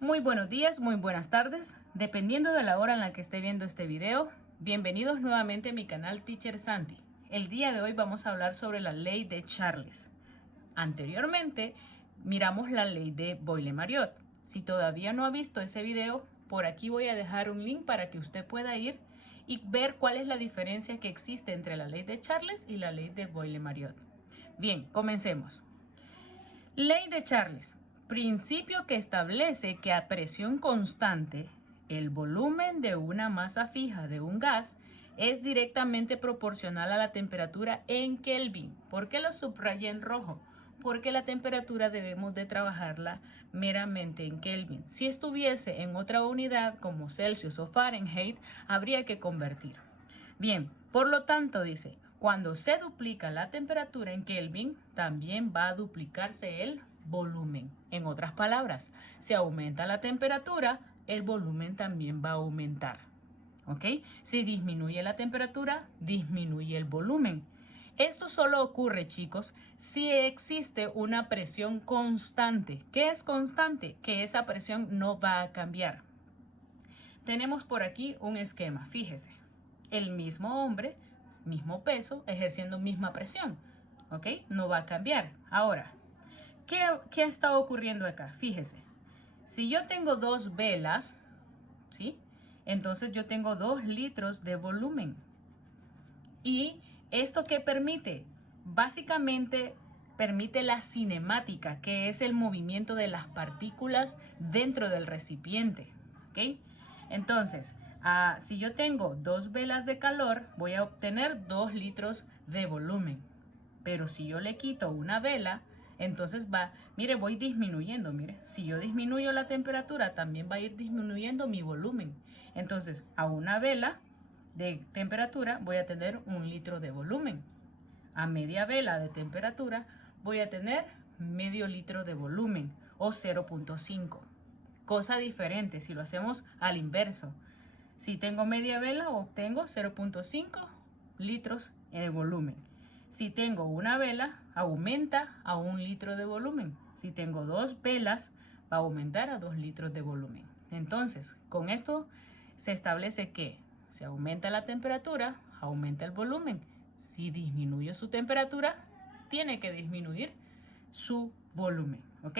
Muy buenos días, muy buenas tardes, dependiendo de la hora en la que esté viendo este video. Bienvenidos nuevamente a mi canal Teacher Santi. El día de hoy vamos a hablar sobre la ley de Charles. Anteriormente miramos la ley de Boyle-Marriott. Si todavía no ha visto ese video, por aquí voy a dejar un link para que usted pueda ir y ver cuál es la diferencia que existe entre la ley de Charles y la ley de Boyle-Marriott. Bien, comencemos. Ley de Charles. Principio que establece que a presión constante, el volumen de una masa fija de un gas es directamente proporcional a la temperatura en Kelvin. ¿Por qué lo subrayé en rojo? Porque la temperatura debemos de trabajarla meramente en Kelvin. Si estuviese en otra unidad como Celsius o Fahrenheit, habría que convertir. Bien, por lo tanto dice, cuando se duplica la temperatura en Kelvin, también va a duplicarse el volumen. En otras palabras, si aumenta la temperatura, el volumen también va a aumentar. ¿Ok? Si disminuye la temperatura, disminuye el volumen. Esto solo ocurre, chicos, si existe una presión constante. ¿Qué es constante? Que esa presión no va a cambiar. Tenemos por aquí un esquema, fíjese. El mismo hombre, mismo peso, ejerciendo misma presión. ¿Ok? No va a cambiar. Ahora, ¿qué está ocurriendo acá? Fíjese, si yo tengo dos velas, ¿sí? Entonces yo tengo 2 litros de volumen. ¿Y esto qué permite? Básicamente permite la cinemática, que es el movimiento de las partículas dentro del recipiente. ¿Ok? Entonces, si yo tengo 2 velas de calor, voy a obtener 2 litros de volumen. Pero si yo le quito una vela, entonces voy disminuyendo, mire. Si yo disminuyo la temperatura, también va a ir disminuyendo mi volumen. Entonces, a una vela de temperatura voy a tener 1 litro de volumen. A media vela de temperatura voy a tener medio litro de volumen o 0.5. Cosa diferente si lo hacemos al inverso. Si tengo media vela, obtengo 0.5 litros de volumen. Si tengo una vela, aumenta a 1 litro de volumen. Si tengo 2 velas, va a aumentar a 2 litros de volumen. Entonces, con esto se establece que si aumenta la temperatura, aumenta el volumen. Si disminuye su temperatura, tiene que disminuir su volumen. ¿Ok?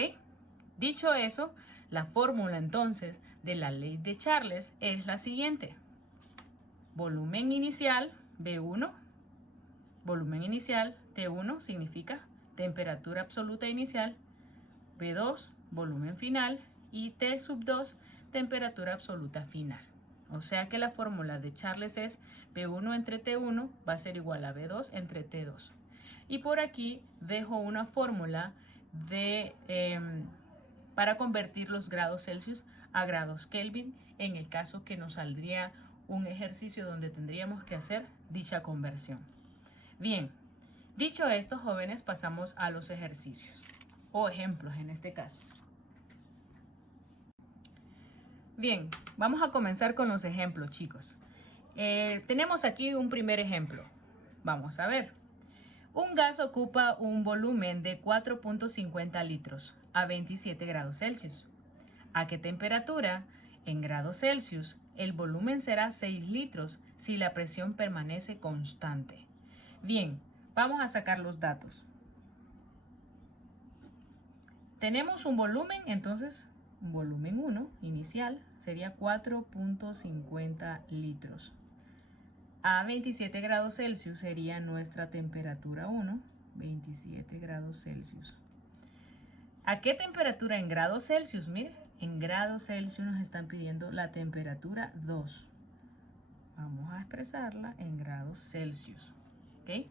Dicho eso, la fórmula entonces de la ley de Charles es la siguiente. Volumen inicial, V1. Volumen inicial, T1, significa temperatura absoluta inicial. V2, volumen final. Y T sub 2, temperatura absoluta final. O sea que la fórmula de Charles es V1 entre T1 va a ser igual a V2 entre T2. Y por aquí dejo una fórmula para convertir los grados Celsius a grados Kelvin en el caso que nos saldría un ejercicio donde tendríamos que hacer dicha conversión. Bien, dicho esto, jóvenes, pasamos a los ejercicios o ejemplos en este caso. Bien, vamos a comenzar con los ejemplos, chicos. Tenemos aquí un primer ejemplo. Vamos a ver. Un gas ocupa un volumen de 4.50 litros a 27 grados Celsius. ¿A qué temperatura? En grados Celsius, el volumen será 6 litros si la presión permanece constante. Bien, vamos a sacar los datos. Tenemos un volumen, entonces, un volumen 1 inicial sería 4.50 litros. A 27 grados Celsius sería nuestra temperatura 1, 27 grados Celsius. ¿A qué temperatura en grados Celsius? Mire, en grados Celsius nos están pidiendo la temperatura 2. Vamos a expresarla en grados Celsius. ¿Ok?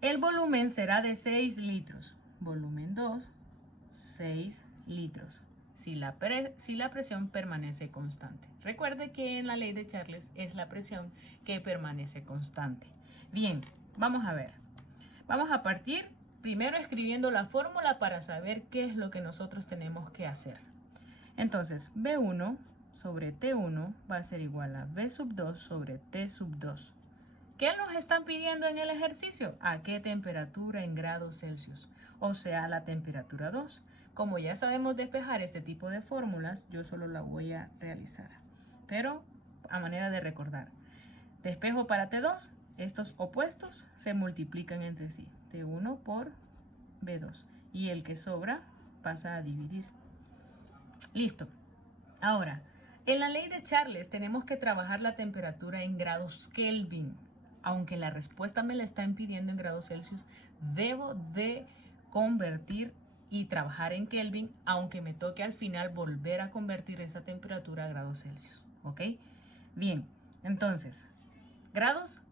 El volumen será de 6 litros. Volumen 2, 6 litros. Si la presión permanece constante. Recuerde que en la ley de Charles es la presión que permanece constante. Bien, vamos a ver. Vamos a partir primero escribiendo la fórmula para saber qué es lo que nosotros tenemos que hacer. Entonces, V1 sobre T1 va a ser igual a B sub 2 sobre T sub 2. ¿Qué nos están pidiendo en el ejercicio? ¿A qué temperatura en grados Celsius? O sea, la temperatura 2. Como ya sabemos despejar este tipo de fórmulas, yo solo la voy a realizar. Pero a manera de recordar. Despejo para T2. Estos opuestos se multiplican entre sí. T1 por B2. Y el que sobra pasa a dividir. Listo. Ahora, en la ley de Charles tenemos que trabajar la temperatura en grados Kelvin. Aunque la respuesta me la está pidiendo en grados Celsius, debo de convertir y trabajar en Kelvin, aunque me toque al final volver a convertir esa temperatura a grados Celsius. ¿Ok? Bien, entonces, grados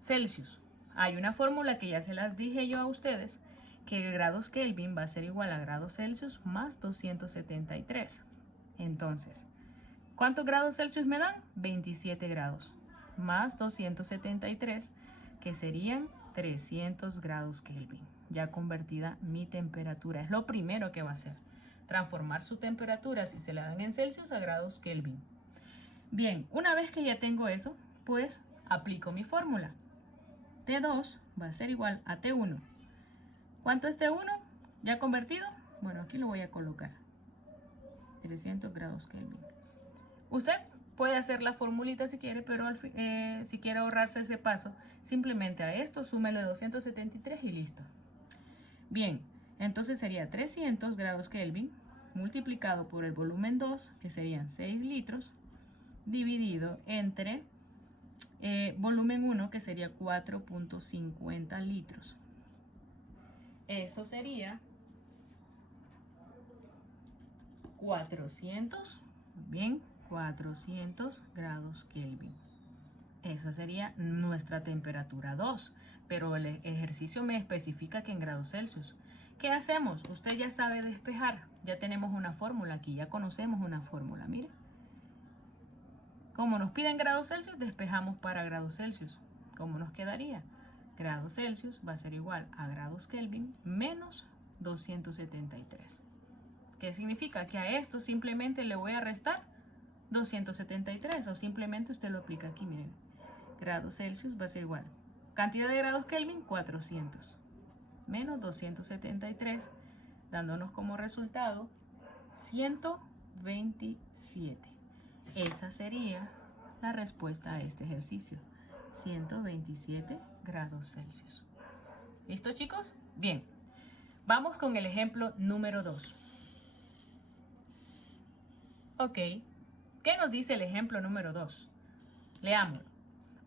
Celsius. Hay una fórmula que ya se las dije yo a ustedes, que grados Kelvin va a ser igual a grados Celsius más 273. Entonces, ¿cuántos grados Celsius me dan? 27 grados más 273, que serían 300 grados Kelvin. Ya convertida mi temperatura. Es lo primero que va a hacer. Transformar su temperatura, si se la dan en Celsius, a grados Kelvin. Bien, una vez que ya tengo eso, pues aplico mi fórmula. T2 va a ser igual a T1. ¿Cuánto es T1? ¿Ya convertido? Bueno, aquí lo voy a colocar. 300 grados Kelvin. Usted puede hacer la formulita si quiere, pero si quiere ahorrarse ese paso, simplemente a esto súmele 273 y listo. Bien, entonces sería 300 grados Kelvin multiplicado por el volumen 2, que serían 6 litros, dividido entre volumen 1, que sería 4.50 litros. Eso sería 400, bien, 400 grados Kelvin. Esa sería nuestra temperatura 2, pero el ejercicio me especifica que en grados Celsius. ¿Qué hacemos? Usted ya sabe despejar. Ya tenemos una fórmula aquí, ya conocemos una fórmula. Mire. Como nos piden grados Celsius, despejamos para grados Celsius. ¿Cómo nos quedaría? Grados Celsius va a ser igual a grados Kelvin menos 273. ¿Qué significa? Que a esto simplemente le voy a restar 273, o simplemente usted lo aplica aquí, miren. Grados Celsius va a ser igual. Cantidad de grados Kelvin, 400. Menos 273, dándonos como resultado 127. Esa sería la respuesta a este ejercicio. 127 grados Celsius. ¿Listo, chicos? Bien. Vamos con el ejemplo número 2. Ok. ¿Qué nos dice el ejemplo número 2? Leámoslo.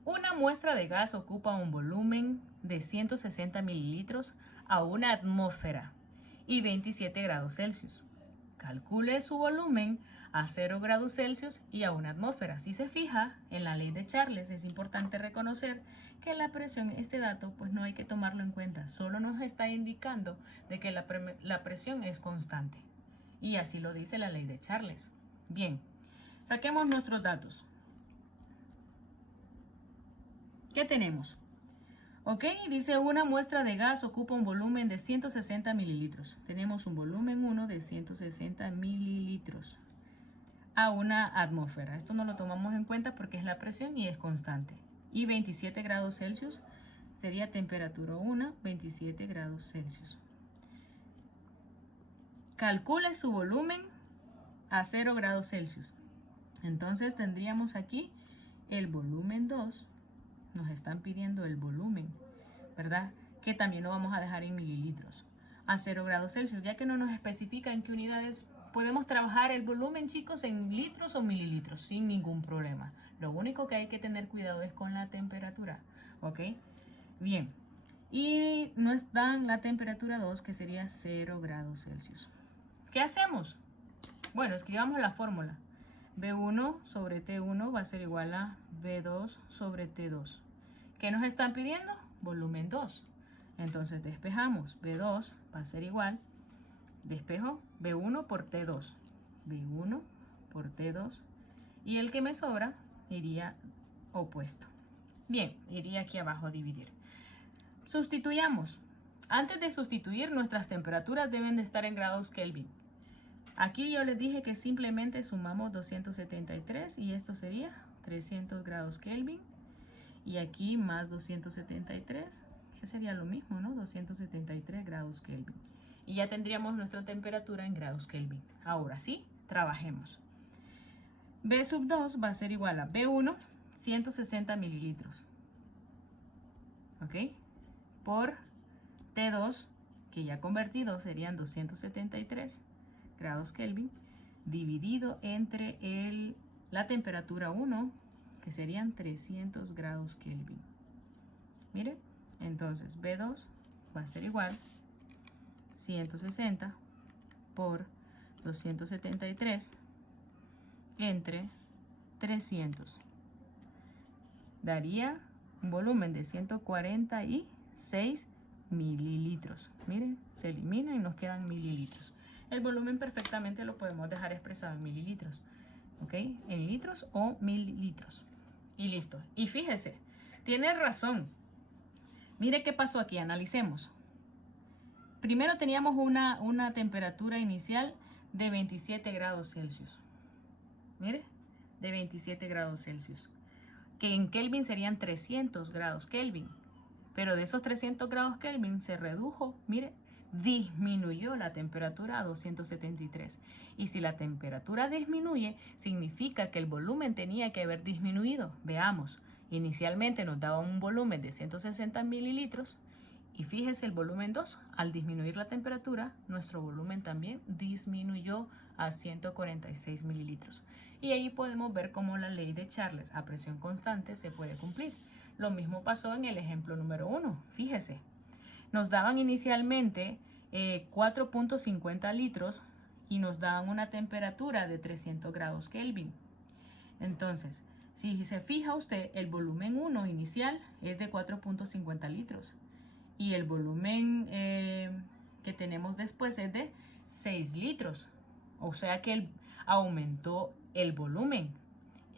Una muestra de gas ocupa un volumen de 160 mililitros a una atmósfera y 27 grados Celsius. Calcule su volumen a 0 grados Celsius y a una atmósfera. Si se fija, en la ley de Charles es importante reconocer que la presión, este dato, pues no hay que tomarlo en cuenta. Solo nos está indicando de que la presión es constante. Y así lo dice la ley de Charles. Bien, saquemos nuestros datos. ¿Qué tenemos? Ok, dice una muestra de gas ocupa un volumen de 160 mililitros. Tenemos un volumen 1 de 160 mililitros a una atmósfera. Esto no lo tomamos en cuenta porque es la presión y es constante. Y 27 grados Celsius sería temperatura 1, 27 grados Celsius. Calcule su volumen a 0 grados Celsius. Entonces tendríamos aquí el volumen 2. Nos están pidiendo el volumen, ¿verdad? Que también lo vamos a dejar en mililitros. A 0 grados Celsius, ya que no nos especifica en qué unidades podemos trabajar el volumen, chicos, en litros o mililitros, sin ningún problema. Lo único que hay que tener cuidado es con la temperatura, ¿ok? Bien. Y nos dan la temperatura 2, que sería 0 grados Celsius. ¿Qué hacemos? Bueno, escribamos la fórmula. B1 sobre T1 va a ser igual a B2 sobre T2. ¿Qué nos están pidiendo? Volumen 2. Entonces despejamos. B2 va a ser igual. Despejo B1 por T2. B1 por T2. Y el que me sobra iría opuesto. Bien, iría aquí abajo a dividir. Sustituyamos. Antes de sustituir, nuestras temperaturas deben de estar en grados Kelvin. Aquí yo les dije que simplemente sumamos 273 y esto sería 300 grados Kelvin. Y aquí más 273, que sería lo mismo, ¿no? 273 grados Kelvin. Y ya tendríamos nuestra temperatura en grados Kelvin. Ahora sí, trabajemos. B sub 2 va a ser igual a B1, 160 mililitros. ¿Ok? Por T2, que ya convertido serían 273 grados Kelvin, dividido entre la temperatura 1, que serían 300 grados Kelvin. Miren, entonces B2 va a ser igual 160 por 273 entre 300. Daría un volumen de 146 mililitros. Miren, se elimina y nos quedan mililitros. El volumen perfectamente lo podemos dejar expresado en mililitros. ¿Ok? En litros o mililitros. Y listo. Y fíjese, tiene razón. Mire qué pasó aquí, analicemos. Primero teníamos una temperatura inicial de 27 grados Celsius. Mire, de 27 grados Celsius. Que en Kelvin serían 300 grados Kelvin. Pero de esos 300 grados Kelvin se redujo, mire, disminuyó la temperatura a 273. Y si la temperatura disminuye, significa que el volumen tenía que haber disminuido. Veamos, inicialmente nos daba un volumen de 160 mililitros y fíjese el volumen 2. Al disminuir la temperatura, nuestro volumen también disminuyó a 146 mililitros. Y ahí podemos ver cómo la ley de Charles a presión constante se puede cumplir. Lo mismo pasó en el ejemplo número 1. Fíjese. Nos daban inicialmente 4.50 litros y nos daban una temperatura de 300 grados Kelvin. Entonces, si se fija usted, el volumen 1 inicial es de 4.50 litros y el volumen que tenemos después es de 6 litros. O sea que aumentó el volumen.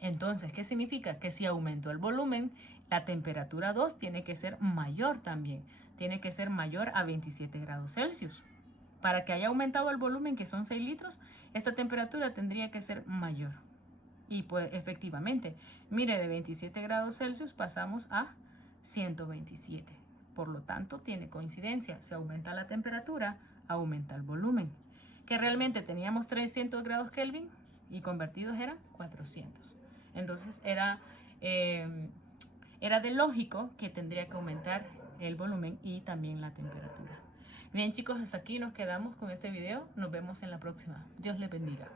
Entonces, ¿qué significa? Que si aumentó el volumen, la temperatura 2 tiene que ser mayor también. Tiene que ser mayor a 27 grados Celsius. Para que haya aumentado el volumen, que son 6 litros, esta temperatura tendría que ser mayor. Y pues efectivamente, mire, de 27 grados Celsius pasamos a 127. Por lo tanto, tiene coincidencia. Si aumenta la temperatura, aumenta el volumen. Que realmente teníamos 300 grados Kelvin y convertidos eran 400. Entonces era de lógico que tendría que aumentar el volumen y también la temperatura. Bien chicos, hasta aquí nos quedamos con este video. Nos vemos en la próxima. Dios les bendiga.